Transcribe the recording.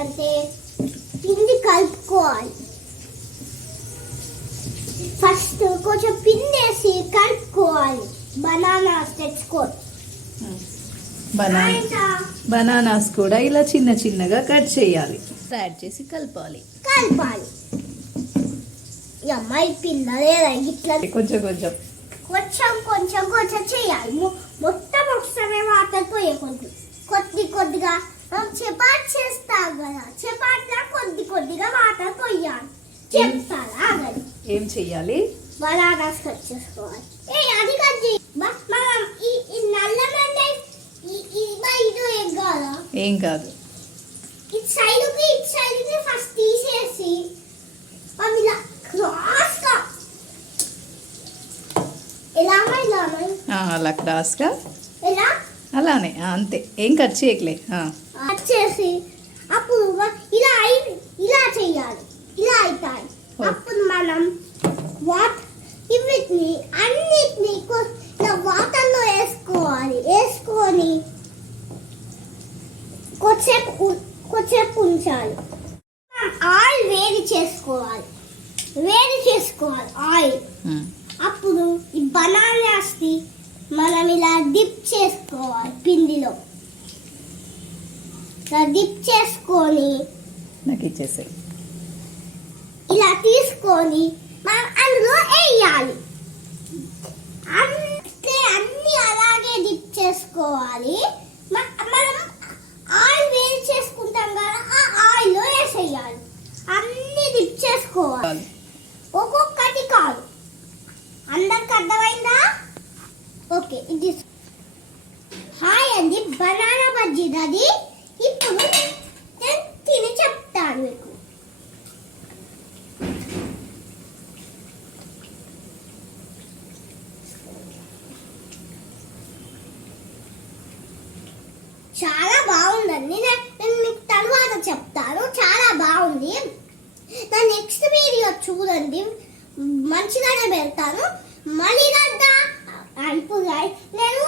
చేయాలంటే పిండి కలుపుకోవాలి. ఫస్ట్ కొంచెం పిండి వేసి కలుపుకోవాలి. బనానాస్ తెచ్చుకోవాలి. బనానాస్ కూడా ఇలా చిన్న చిన్నగా కట్ చేయాలి. యాడ్ చేసి కలపాలి. అమ్మాయి పిండి లేదా ఇట్లా కొంచెం కొంచెం కొంచెం కొంచెం కొంచెం చేయాలి. మొత్తం ఒకసారి వాటర్ పోయకూడదు. కొద్దిగా చపాతి చేస్తాం కదా, చపాతీలా కొద్దిగా వాటర్ పోయాలి. చెప్తారా? ఏం చెయ్యాలి? బనానాస్ కట్ చేసుకోవాలి. అది కట్ మనం ఈ నల్లమంటే ఏం కాదు. ఇటు సైడ్కి ఫస్ట్ తీసేసి ఇలా క్రాస్గా అలా క్రాస్గా ఇలా అలానే అంతే, ఏం కట్ చేయట్లే. కట్ చేసి అప్పుడు ఇలా చేయాలి. ఇలా అవుతాయి. అప్పుడు మనం వీటిని అన్నిటిని ఇలా వాటర్లో వేసుకోవాలి. వేసుకొని కొద్దిసేపు ఉంచాలి. ఆయిల్ వేడి చేసుకోవాలి. ఆయిల్. అప్పుడు ఈ బనానాస్ని మనం ఇలా డిప్ చేసుకోవాలి. పిండిలో ఇలా డిప్ చేసుకొని నాకు ఇచ్చేసే ఇలా తీసుకొని మనం అందులో వేయాలి. అన్ని అలాగే డిప్ చేసుకోవాలి. మనం ఆయిల్ వేడి చేసుకుంటాం కదా, ఆ ఆయిల్లో వేసేయాలి. అన్ని డిప్ చేసుకోవాలి. ఒక్కొక్కటి కాదు. అందరికి అర్థమైందా? ఓకే. ఇది హాయ్ అండి, బనానా బజ్జీ అది. ఇప్పుడు నేను తిని చెప్తాను మీకు. చాలా బాగుందండి. నేను మీకు తర్వాత చెప్తాను. చాలా బాగుంది. నా నెక్స్ట్ వీడియో చూడండి, మంచిగానే పెడతాను. మళ్ళీ నేను